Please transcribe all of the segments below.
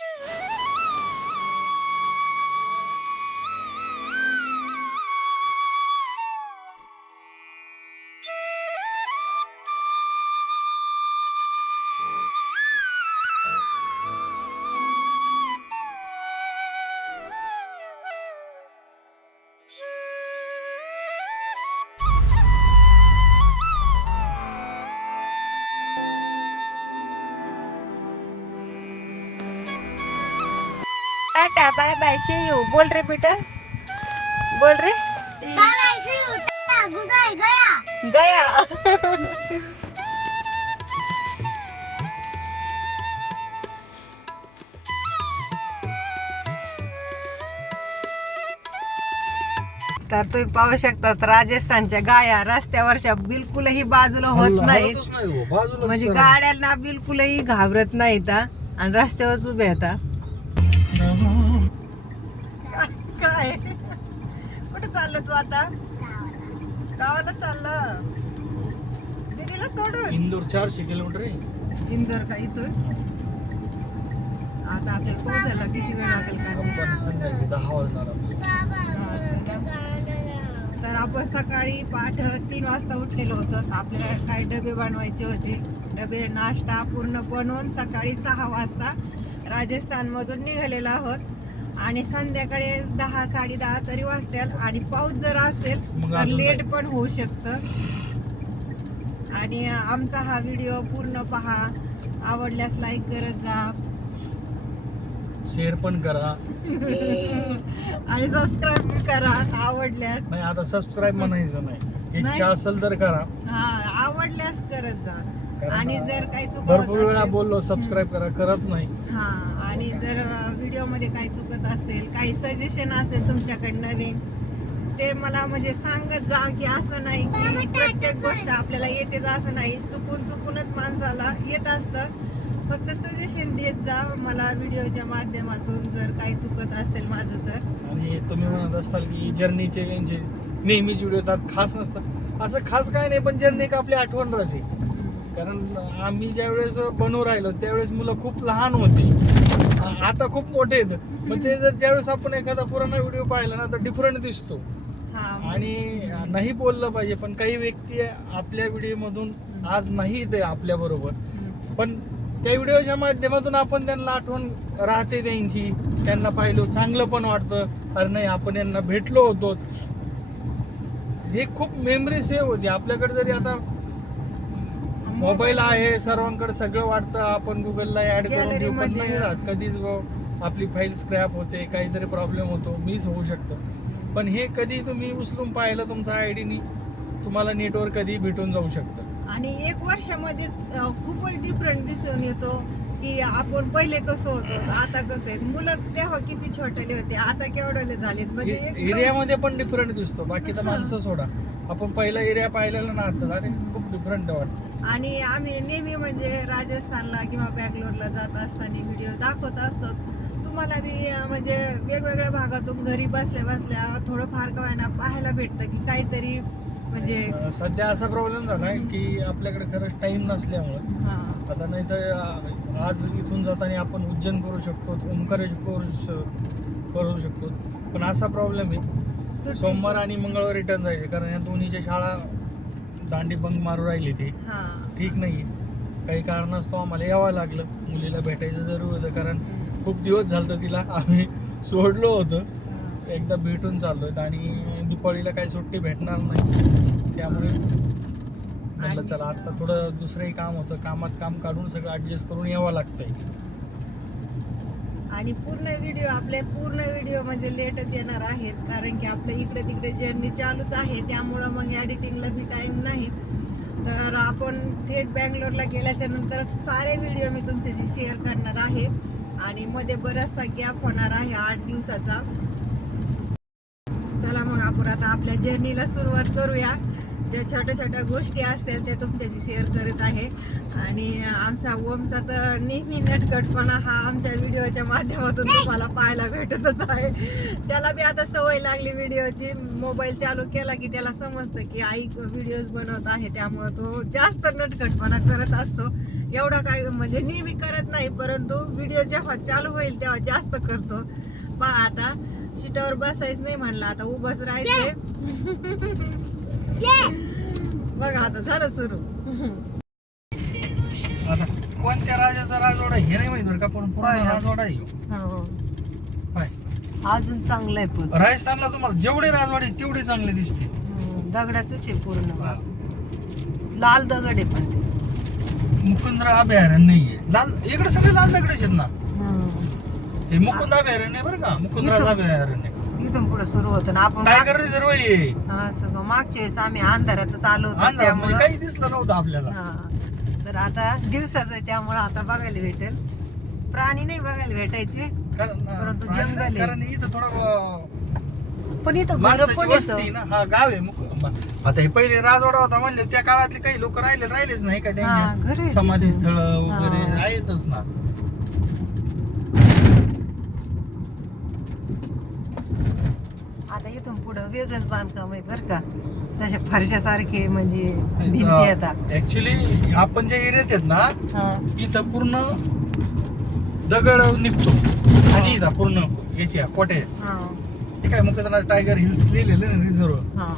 Oops. Bye bye see you बोल रे बेटा. बोल रे. गया. तर तुम्ही पाहू शकतात राजस्थानच्या गाया रस्त्यावरच्या बिलकुलही बाजूला होत नाहीत. नाही हो, म्हणजे. गाड्यांना बिलकुलही घाबरत नाहीत हा. आणि रस्त्यावरच उभे आता काय? कुठे चाललं तू आता? गावाला चाललं. दीदीला सोडून? इंदोर चारशे किलोमीटर आहे. इंदोर का इथून? आता आपल्याला पोहोचायला किती वेळ लागेल का? माहिती. आपण संध्याकाळी दहा वाजणार आपल्याला. तर आपण सकाळी पाठ तीन वाजता उठलेलो होतो. आपल्याला काही डबे बनवायचे होते? डबे नाश्ता पूर्ण बनवून सकाळी सहा वाजता राजस्थानमधून निघालेलो आहोत. आणि संध्याकाळी दहा साडे दहा तरी वाजतील आणि पाऊस जर असेल मग तर अजून लेट? पण होऊ शकतं. आणि आमचा हा व्हिडिओ पूर्ण पहा. आवडल्यास लाईक करत जा. शेअर पण करा. आणि सबस्क्राईब करा आवडल्यास. नाही आता सबस्क्राईब म्हणायचं नाही. नाही. इच्छा असेल तर करा. हा आवडल्यास करत जा. आणि जर काही चुकत भरपूर वेळा असेल- बोललो सबस्क्राईब करा करत नाही. हा आणि जर व्हिडिओमध्ये काही चुकत असेल काही सजेशन असेल तुमच्याकडे नवीन ते मला म्हणजे सांगत जा की असं नाही की प्रत्येक गोष्ट आपल्याला येतेच असं नाही. चुकून चुकूनच माणसाला येत असतं. फक्त सजेशन देत जा. मला व्हिडिओच्या माध्यमातून जर काही चुकत असेल माझं तर. आणि तुम्ही म्हणत असताल की जर्नीचे यांचे नेहमीच व्हिडिओ खास नसतात असं खास काय नाही पण जर्नी एक आपली आठवण राहते. कारण आम्ही ज्यावेळेस बनवू राहिलो त्यावेळेस मुलं खूप लहान होती. आता खूप मोठे आहेत. मग ते जर ज्यावेळेस आपण एखादा पुराणा व्हिडिओ पाहिला ना तर डिफरंट दिसतो. आणि नाही बोललं पाहिजे पण काही व्यक्ती आपल्या व्हिडिओमधून आज नाही ते आपल्या बरोबर. पण त्या व्हिडिओच्या माध्यमातून आपण त्यांना आठवण राहते त्यांची. त्यांना पाहिलं चांगलं पण वाटतं. अरे नाही आपण यांना भेटलो होतो. हे खूप मेमरी सेव्ह होती. आपल्याकडे जरी आता मोबाईल आहे सर्वांकडे सगळं वाटतं. आपण गुगलला ऍड करून घेऊ पण. नाही राहत. कधीच आपली फाईल स्क्रॅप होते काहीतरी प्रॉब्लेम होतो मिस होऊ शकतो. पण हे कधी तुम्ही उचलून पाहिलं तुमचा आयडीनी तुम्हाला नेटवर कधी भेटून जाऊ शकतं. आणि एक वर्षामध्ये खूपच डिफरंट दिसून येतो की आपण पहिले कसं होतो आता कसं आहेत मुलं तेव्हा किती छोटेले होते आता केवढले झालेत. म्हणजे एरियामध्ये पण डिफरंट दिसतो. बाकी तर माणसं सोडा. आपण पहिला एरिया पाहिलेला ना आता अरे खूप डिफरंट वाटतं. आणि आम्ही नेहमी म्हणजे राजस्थानला किंवा बँगलोरला जात असताना व्हिडिओ दाखवत असतो. तुम्हाला बी म्हणजे वेगवेगळ्या भागातून घरी बसल्या बसल्या थोडंफार का होईना पाहायला भेटतं की काहीतरी म्हणजे सध्या असा प्रॉब्लेम झालाय की आपल्याकडे खरंच टाइम नसल्यामुळं. आता नाही तर आज इथून जाताना आपण उज्जैन करू शकतो ओंकारेश्वर करू शकतो. पण असा प्रॉब्लेम आहे सुट्टी- सोमवार आणि मंगळवार रिटर्न जायचे कारण या दोन्हीच्या शाळा दांडी बंग मारू राहिली ते. हा. ठीक नाही काही कारणास्तव आम्हाला यावं लागलं. मुलीला भेटायचं जरूर होतं कारण खूप दिवस झालं तिला आम्ही सोडलो होतं. एकदा भेटून चाललोय आणि दिपाळीला काही सुट्टी भेटणार नाही. त्यामुळे म्हटलं आणि- चला आता थोडं दुसरंही काम होतं. कामात काम काढून सगळं ऍडजस्ट करून यावं लागतंय. आणि पूर्ण व्हिडिओ आपले पूर्ण व्हिडिओ म्हणजे लेटच येणार आहेत कारण की आपलं इकडे तिकडे जर्नी चालूच आहे त्यामुळं मग एडिटिंगला बी टाईम नाही. तर आपण थेट बँगलोरला गेल्याच्यानंतर सारे व्हिडिओ मी तुमच्याशी शेअर करणार आहे. आणि मध्ये बराचसा गॅप होणार आहे आठ दिवसाचा. चला मग आपण आता आपल्या जर्नीला सुरुवात करूया. ज्या छोट्या छोट्या गोष्टी असतील त्या तुमच्याशी शेअर करत आहे. आणि आमचा ओमचा तर नेहमी नटकटपणा हा आमच्या व्हिडिओच्या माध्यमातून तुम्हाला पाहायला भेटतच आहे. त्याला बी आता सवय लागली व्हिडिओची. मोबाईल चालू केला की त्याला समजतं की आई व्हिडिओज बनवत आहे त्यामुळं तो जास्त नटकटपणा करत असतो. एवढं काय म्हणजे नेहमी करत नाही परंतु व्हिडिओ जेव्हा चालू होईल तेव्हा जास्त करतो. पहा आता सीटावर बसायचं नाही म्हणलं आता उभंच राहायचंय. बघा आता झालं सुरू. आता कोणत्या राजाचा राजवाडा हे नाही माहिती बरं का पण पूर्ण. राजवाडा आहे. ह्यो. काय अजून चांगलं आहे पण. राजस्थानला तुम्हाला जेवढे राजवाडे आहेत, तेवढे चांगले दिसते. हम्म, दगडाचंच आहे पूर्ण. लाल दगड आहे पण ते. मुकुंद अभयारण्य नाहीये. लाल इकडे सगळे लाल दगड आहेत ना. हम्म. हे मुकुंद अभयारण्य आहे बरं का मुकुंदराज इथं- अभयारण्य. इथून पुढे सुरू होतं ना आपण टायगर रिझर्व आहे माग- हा, सगळं मागच्या वेळेस आम्ही अंधारातच आलो होतो अंधार म्हणजे त्यामुळं काही दिसलं नव्हतं आपल्याला हा. तर आता दिवसाच आहे त्यामुळं आता बघायला भेटेल प्राणी नाही बघायला भेटायचे कारण परंतु जंगल आहे. कारण इथं थोडं अं, पण इथं घर माणसाची पण येतं ना हा गाव आहे मुक- आता हे पहिले राजवाडा होता म्हणले त्या काळातले काही लोक राहिले राहिलेच नाही का हा, त्यांच्या घर आहे समाधी तिथं. स्थळ वगैरे हा. आहेतच ना आता इथून पुढं वेगळंच बांधकाम आहे बरं का. तसे फरशासारखे म्हणजे भिंती येतात. ऍक्च्युली आपण जे एरियात आहेत ना हा. तिथं पूर्ण दगड निघतो. आणि पूर्ण याची कोटे हा. काय मुख्यतः टायगर हिल्स लिहिलेलं ना रिझर्व हा.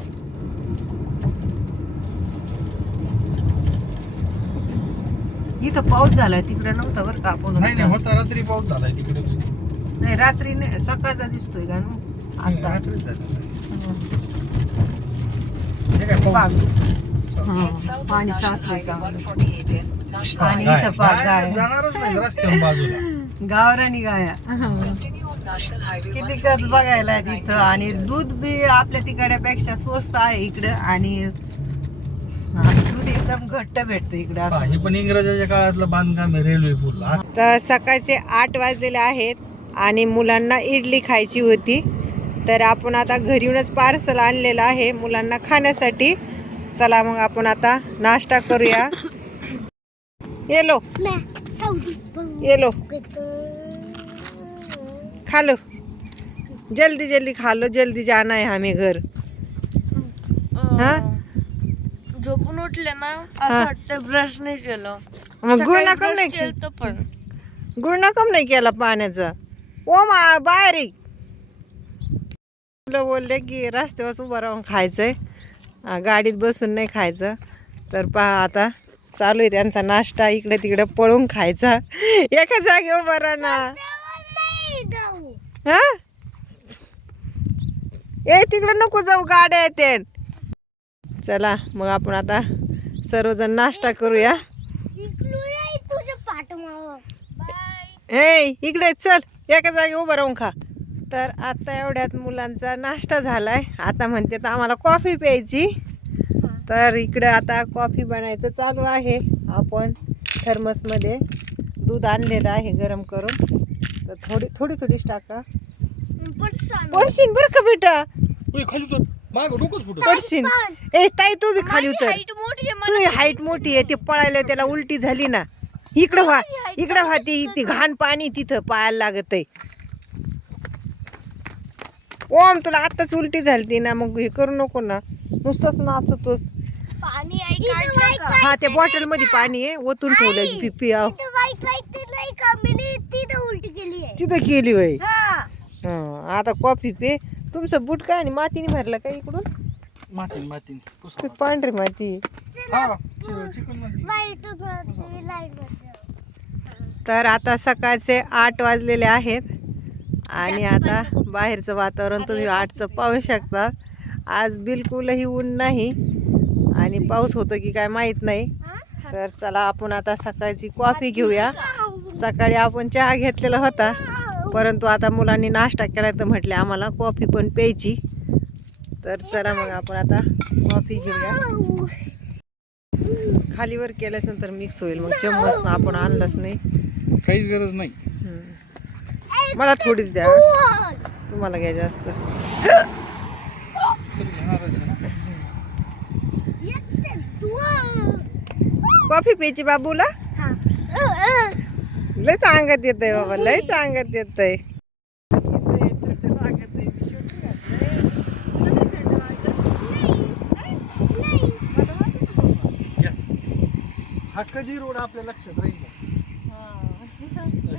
इथं पाऊस झालाय तिकडे नव्हता बरं का आपण. नाही नाही होता. रात्री पाऊस झालाय तिकडे. नाही रात्री नाही सकाळचा दिसतोय का नु? आता. हं. हे हं. पाणी चांगलं. आणि गाय- इथं पाक गाय गाय. जाणारच नाही रस्त्यावर बाजूला. गावरानी गाया. किती कच बघायला आहे तिथं. आणि दूध बी आपल्या तिकड्यापेक्षा स्वस्त आहे इकडं. आणि दूध एकदम घट्ट भेटतं इकडं हा, असं. हे पण इंग्रजाच्या काळातलं बांधकाम आहे रेल्वे पूल. तर सकाळचे आठ वाजलेले आहेत आणि मुलांना इडली खायची होती. तर आपण आता घरी येऊनच पार्सल आणलेलं आहे मुलांना खाण्यासाठी. चला मग आपण आता नाश्ता करूया. येलो येलो खा लो. जल्दी जल्दी खा लो. जल्दी जाना है हमें घर. हा? झोपून उठले ना. असं वाटतं ब्रश नाही केलं. मग गुळ सकाळी नकम brush नाही केलतं पण. गुळ नकम नाही केला पाण्याचा. ओ मा बाहेर मुलं बोलले की रस्त्यावर उभं राहून खायचंय. हा, गाडीत बसून नाही खायचं. तर पहा आता चालू आहे त्यांचा नाश्ता. इकडे तिकडे पळून खायचा. एका जागी उभा राहा ना हा? ए तिकडे नको जाऊ गाड्या येते चला मग आपण आता सर्वजण नाश्ता करूया. ए इकडे चल. एका जागी उभं राहून खा. तर आता एवढ्यात मुलांचा नाश्ता झालाय. आता म्हणते तर आम्हाला कॉफी प्यायची. तर इकडे आता कॉफी बनायचं चालू आहे. आपण थर्मसमध्ये दूध आणलेलं आहे गरम करून. तर थोडी थोडी थोडीच टाका. पडशीन बरं का बेटा? पडशीन. ए ताई तू बी खाली उतर. हाईट मोठी आहे तू हाईट मोठी आहे. ती पळायला त्याला उलटी झाली ना. इकडं व्हा. इकडं व्हा ती ती घाण पाणी तिथं पायाला लागत आहे ओम तुला आत्ताच उलटी झाली ना मग हे करू नको ना. नुसतंच नाचतोस. पाणी आई काढलं का? हा त्या बॉटलमध्ये पाणी आहे ओतून ठेवलं पि पिया वाईट वाईट नाही कमी तिथं उलटी केली आहे. तिथं केली वय हा. हा आता कॉफी पे. तुमचं बूट काय आणि मातीने भरलं का इकडून? मातीन मातीन. ते पुसवा. पांढरी माती? हा चि- चिकन माती. वाईट लाइट तर आता सकाळचे आठ वाजलेले आहेत. आणि आता बाहेरचं वातावरण तुम्ही आठचं पाहू शकता. आज बिलकुलही ऊन नाही. आणि पाऊस होतो की काय माहीत नाही. तर चला आपण आता सकाळची कॉफी घेऊया. सकाळी आपण चहा घेतलेला होता. परंतु आता मुलांनी नाश्ता केला तर म्हटले आम्हाला कॉफी पण प्यायची. तर चला मग आपण आता कॉफी घेऊया. खालीवर केल्यास नंतर मिक्स होईल. मग चम्मच आपण आणलंच नाही. काहीच गरज नाही. मला थोडीच द्या. तुम्हाला घ्यायचं असतं कॉफी प्यायची बाबूला? लय सांगत येत आहे बाबा लय सांगत येत आहे हा कधी रोड आपल्या लक्षात राहील.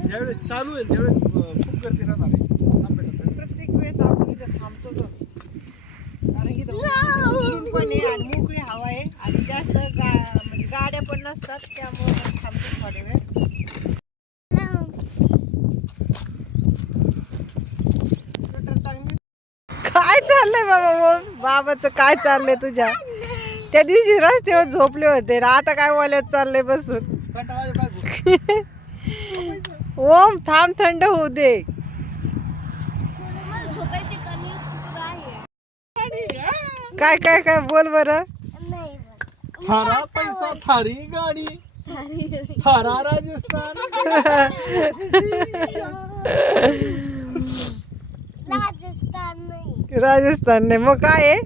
ज्यावेळेस चालू आहे त्यावेळेस खूप गर्दी राहणार आहे आंबेडकर प्रत्येक वेळेस आपण इथं थांबतोच. कारण ऊन पण आहे आणि मोकळी हवा आहे आणि जास्त गा म्हणजे गाड्या पण नसतात त्यामुळे थांबतो थोडे वेळ. काय चाललंय बाबा मग? बाबाचं काय चाललंय तुझ्या? त्या दिवशी रस्त्यावर झोपले होते ना आता काय बोलत चाललंय बसून कंटाळा आला काय करू? ओम थांब थंड होऊ दे. काय काय काय बोल बरं. नाही थारा पैसा थारी गाडी. थारा राजस्थान. राजस्थान नाही. राजस्थान नाही. मग काय आहे?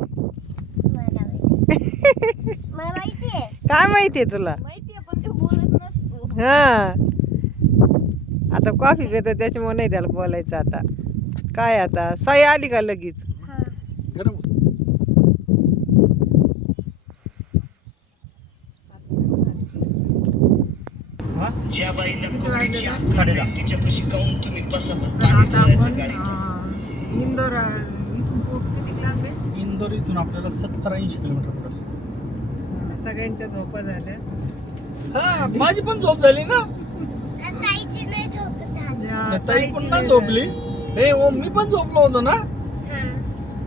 काय माहितीये तुला? माहिती आहे पण ते बोलत नसतो. हा. आता कॉफी पितो त्याच्यामुळे नाही त्याला बोलायचं आता. काय आता? सई आली का लगेच? हा? ज्या बाईला. नाही तिच्यापाशी काऊन तुम्ही पाणी डोळ्याचं इंदोर इथून पोट किती लांब आहे? इंदोर इथून आपल्याला सत्तर ऐंशी किलोमीटर पडेल सगळ्यांच्या झोपा झाल्या. हा माझी पण झोप झाली ना? ताई ताईची पुन्हा नाही झोपली? हे ओ मी पण झोपलो होतो ना?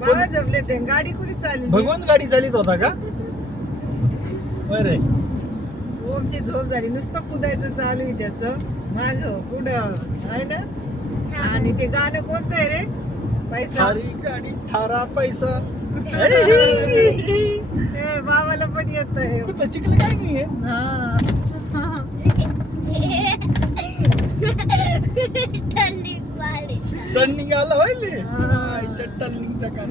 बाबा झोपले ते. गाडी कुठे चालली? भगवंत गाडी चालित होता का? बरे. ओमची झोप झाली. नुसतं कुदायचं चालू आहे त्याचं. माग पुढं आहे ना? आणि ते गाणं कोणतं आहे रे? पैसा. थारी गाडी थारा पैसा. ए, बाबाला पण येत आहे कुठं? चिकल काय नाहीये पाळी टर्निंग आला. टर्निंगचा काम.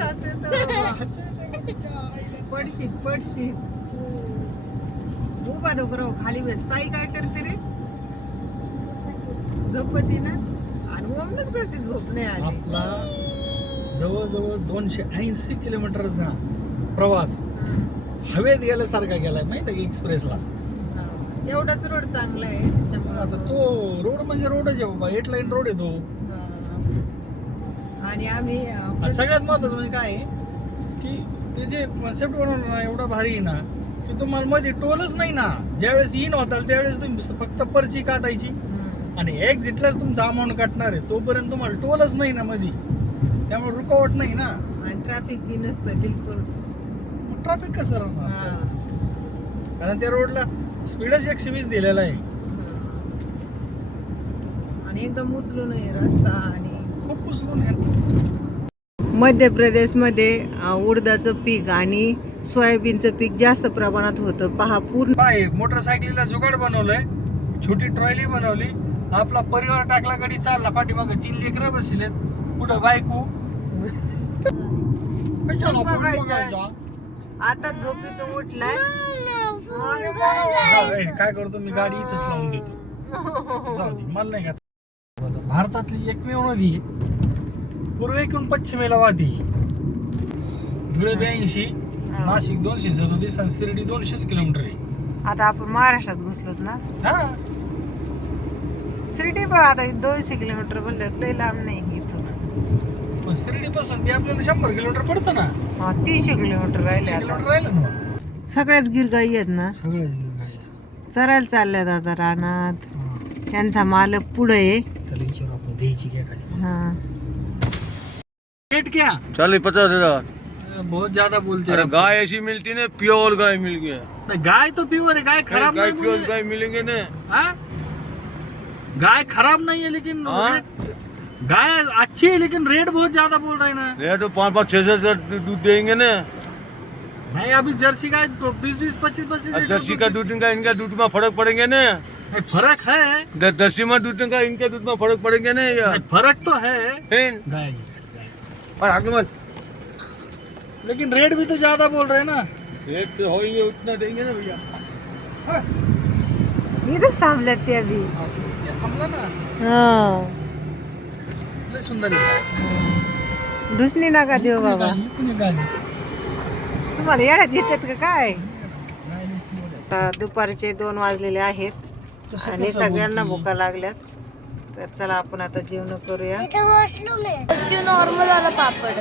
असं पडशील पडशील उभा नको राहू खाली बस. ताई काय करते रे? झोपती ना? आणि ओमनच कशी झोप नाही आली? आपला जवळजवळ दोनशे ऐंशी किलोमीटरचा प्रवास. हवेत गेल्यासारखा गेलाय माहिती आहे का एक्सप्रेसला तेवढाच रोड चांगला आहे. त्याच्यामुळे आता तो रोड म्हणजे रोडच आहे बाबा एट लाईन रोड आहे तो. आणि आम्ही आणि सगळ्यात महत्वाचं म्हणजे काय आहे की ते जे कॉन्सेप्ट बनवलं ना एवढा भारी आहे ना की तुम्हाला मध्ये टोलच नाही ना. ज्यावेळेस इन होताल त्यावेळेस तुम्ही फक्त पर्ची काटायची. आणि एक्झिटलाच तुमचा अमाऊंट काटणार आहे. तोपर्यंत तुम्हाला टोलच नाही ना मध्ये त्यामुळे रुकावट नाही ना. आणि ट्रॅफिक बी नसतं बिलकुल. मग ट्रॅफिक कसं. राहणार? कारण त्या रोडला स्पीडच एकशे वीस दिलेला आहे. आणि एकदम उचलून आहे रस्ता आणि खूप उचलून आहे. मध्य प्रदेशमध्ये उडदाचं पीक आणि सोयाबीनचं पीक जास्त प्रमाणात होतं. पहा पूर्ण पाय मोटरसायकलीला जुगाड बनवलंय. छोटी ट्रॉली बनवली. आपला परिवार टाकला गडी चालला. पाठीमागे तीन लेकरं बसलेत. पुढं बायको? आता झोपेतून उठलाय. जाऊ, काय करतो मी गाडी इथंच लावून देतो. जाऊ दे मला नाही का भारतातली एकमेव नदी पूर्वेकडून पश्चिमेला वाहते. धुळे ब्याऐंशी नाशिक दोनशे सदोतीस आणि शिर्डी दोनशेच किलोमीटर आहे. आता आपण महाराष्ट्रात घुसलोत ना? हा. शिर्डी पण आता दोनशे किलोमीटर बोललं लय लांब नाही इथून पण शिर्डी पासून ते आपल्याला शंभर किलोमीटर पडतं ना. हा, तीनशे किलोमीटर राहिले किलोमीटर आता. राहिलं ना. सगळ्याच गिरगाई आहेत ना? सगळे चरायला चालल्यात आता रानात. त्यांचा मालक पुढे आहे. त्याला विचारू आपण द्यायची क्या खाली. हा. रेट क्या? चालीस पचास हजार. बहुत ज्यादा बोलते अरे हैं। गाय ऐसी मिलती ना प्योर गाय मिल गया नहीं, गाय तो प्योर है गाय खराब गाय नहीं प्योर गाय मिलेंगे ना हाँ? गाय खराब नहीं है लेकिन हाँ? रेट- गाय अच्छी है लेकिन रेट बहुत ज्यादा बोल रहे हैं ना। रेट तो पाँच पाँच छह छह हजार दू- दूध देंगे ना. नहीं अभी जर्सी गाय बीस बीस पच्चीस पच्चीस जर्सी का दूध का इनका दूध में फ़र्क पड़ेंगे ना? नहीं, फ़र्क है। द- दसी में दूध का इनके दूध में फ़र्क पड़ेंगे ना यार फ़र्क तो है। और आगे मत लेकिन रेट भी तो ज़्यादा बोल रहे हैं ना। रेट तो होएँगे उतना देंगे ना भैया। बी ते थांबला ना? हा। लय सुंदर। आहे ढुसणी नका देऊ बाबा? तुम्हाला येड्यात येतात का काय. आता दुपारचे दोन वाजलेले आहेत आणि सगळ्यांना? भुका लागल्यात. तर चला आपण आता जेवण करूया. नॉर्मल वाला पापड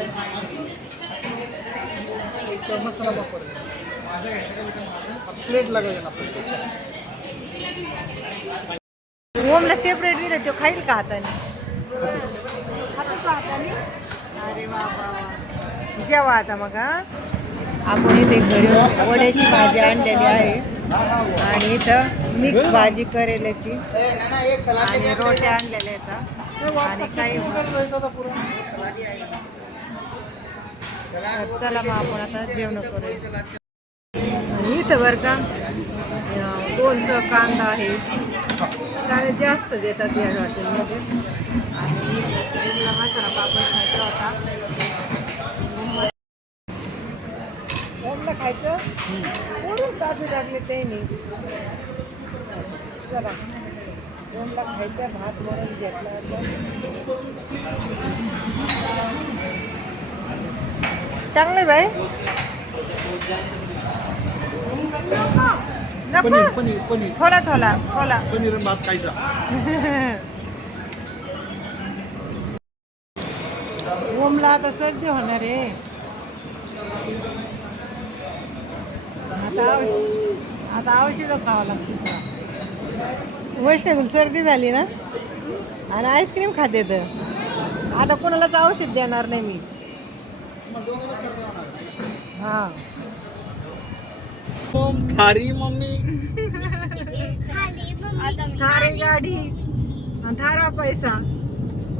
प्लेट लागेल. ओमला सेपरेट दिलं तो खाईल का हाताने? खातो. का हाताने? अरे वा. जेवा आता मग हा? आपण इथे घरी वड्याची भाजी आणलेली आहे. आणि इथं मिक्स भाजी करेल्याची. आणि रोट्या आणलेल्या आहेत आणि काही चला मग आपण आता जेवण करू आणि इथं बरं का अं, कांदा आहे? सारे जास्त देतात या हॉटेलमध्ये. आणि मसाला पापड खायचा होता ओमला खायचं वरून काजू टाकले त्यांनी. चला ओमला खायचं भात म्हणून घेतला चांगले बाई. नको. पनीर पनीर पनीर. खोला थोला खोला. पनीर आणि भात खायचा. ओमला आता सर्दी होणार आहे. आता औषध आता औषधं खावं लागते वैष्णवीला सर्दी झाली ना? आणि आईस्क्रीम खाते तर. आता कोणालाच औषध देणार नाही मी. हा. थारी मम्मी. थारी गाडी आणि थारा पैसा.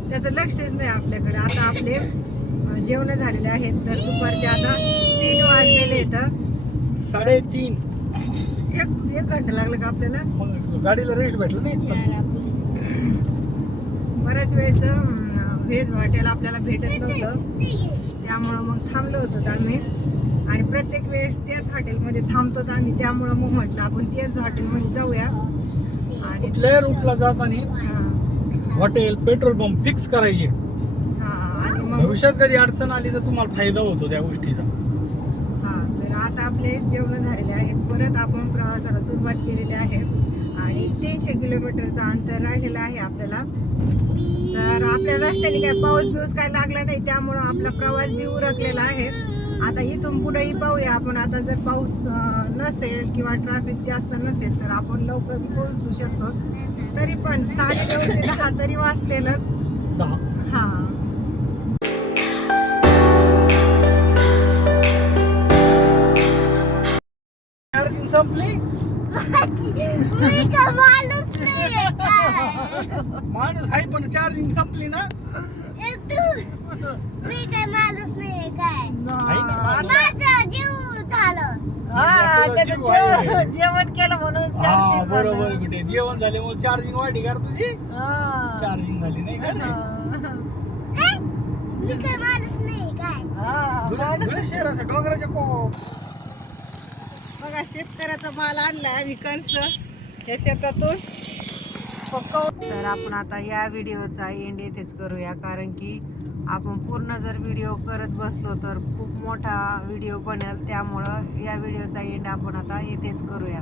त्याचं लक्षच नाही आपल्याकडे. आता आपले जेवण झालेले आहेत. तर दुपारचे आता तीन वाजलेले आहेत. साडेतीन. एक एक घंटा लागला का आपल्याला? मग गाडीला रेस्ट भेटलं नाही. बऱ्याच वेळेचं व्हेज हॉटेल आपल्याला भेटत नव्हतं. त्यामुळं मग थांबलो होतो आम्ही. आणि प्रत्येक वेळेस त्याच हॉटेलमध्ये थांबतो आम्ही. त्यामुळं मग म्हटलं आपण त्याच हॉटेलमध्ये जाऊया. आणि कुठल्याही रूटला जाताना हॉटेल पेट्रोल पंप फिक्स करायचे. हा, भविष्यात कधी अडचण आली तर तुम्हाला फायदा होतो त्या गोष्टीचा. आता आपले जेवण झालेले आहेत. परत आपण प्रवासाला सुरुवात केलेली आहे. आणि तीनशे किलोमीटरचं अंतर राहिलेलं आहे आपल्याला. तर आपल्या रस्त्याने काय पाऊस बिऊस काय लागला नाही त्यामुळं आपला प्रवास बी उरकलेला आहे. आता इथून पुढेही पाहूया आपण. आता जर पाऊस नसेल किंवा ट्रॅफिक जास्त नसेल तर आपण लवकर पोहोचू शकतो. तरी पण साडे नऊ ते दहा तरी दहा. हा. माणूस आहे पण चार्जिंग संपली ना. ए तू मी काय माणूस काय? आहे ना. माझं जीव झालं. हा, तुला त्याचं जीव आहे. जेवण जेवण केलं म्हणून हा charging झालं. बरोबर कुठे जेवण झाल्यामुळे चार्जिंग वाढली का रे तुझी? हा. चार्जिंग झाली नाही का रे? ए, मी काय माणूस नाही आहे काय? हा, धुळे माणूस- धुळे शहराचं डोंगराच्या को बघा शेतकऱ्याचा माल आणलाय आम्ही कंस या शेतातून. तर आपण आता या व्हिडिओचा एंड येथेच करूया कारण की आपण पूर्ण जर व्हिडिओ करत बसलो तर खूप मोठा व्हिडिओ बनेल. त्यामुळं या व्हिडिओचा एंड आपण आता येथेच करूया.